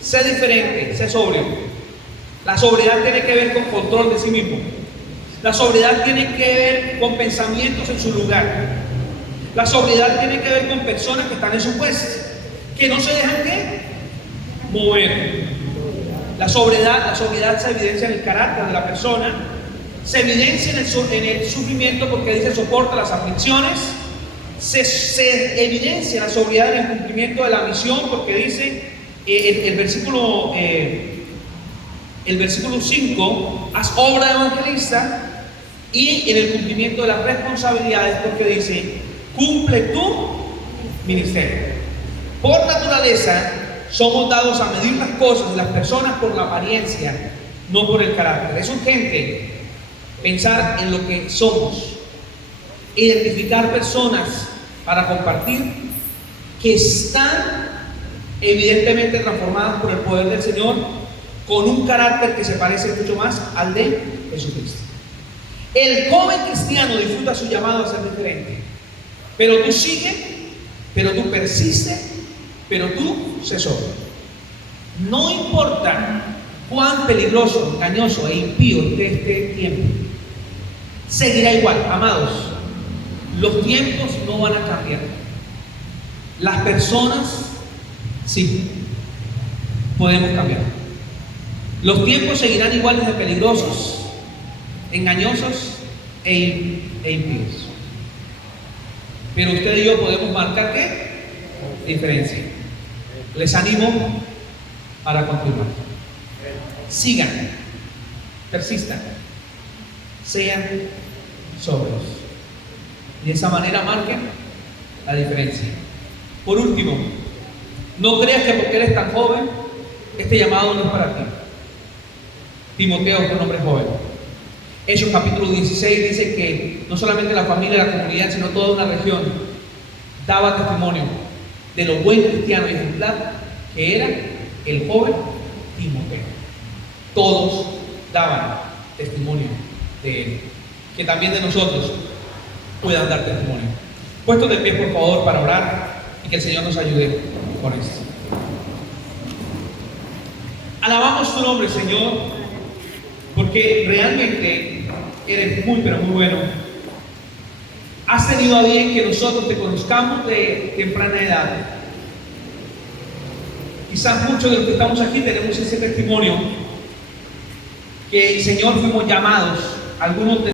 sé diferente, sé sobrio. La sobriedad tiene que ver con control de sí mismo. La sobriedad tiene que ver con pensamientos en su lugar. La sobriedad tiene que ver con personas que están en su puesto, que no se dejan ¿qué? Mover. La sobriedad se evidencia en el carácter de la persona, se evidencia en el sufrimiento porque dice soporta las aflicciones, se evidencia la sobriedad en el cumplimiento de la misión porque dice el versículo 5, haz obra de evangelista, y en el cumplimiento de las responsabilidades, porque dice, cumple tu ministerio. Por naturaleza, somos dados a medir las cosas de las personas por la apariencia, no por el carácter. Es urgente pensar en lo que somos, identificar personas para compartir que están evidentemente transformadas por el poder del Señor, con un carácter que se parece mucho más al de Jesucristo. El joven cristiano disfruta su llamado a ser diferente, pero tú sigues, pero tú persistes, pero tú se sobra. No importa cuán peligroso, engañoso e impío esté este tiempo, seguirá igual. Amados, los tiempos no van a cambiar. Las personas sí podemos cambiar. Los tiempos seguirán iguales de peligrosos, engañosos e impíos. Pero usted y yo podemos marcar ¿qué? Diferencia. Les animo para continuar. Sigan, persistan, sean sobrios. Y de esa manera marquen la diferencia. Por último, no creas que porque eres tan joven, este llamado no es para ti. Timoteo es un hombre joven. Hechos capítulo 16 dice que no solamente la familia, la comunidad, sino toda una región daba testimonio de lo buen cristiano y ejemplar que era el joven Timoteo. Todos daban testimonio de él. Que también de nosotros puedan dar testimonio. Puestos de pie, por favor, para orar y que el Señor nos ayude con esto. Alabamos tu nombre, Señor, porque realmente eres muy, pero muy bueno. Has tenido a bien que nosotros te conozcamos de temprana edad. Quizás muchos de los que estamos aquí tenemos ese testimonio que, Señor, fuimos llamados, algunos de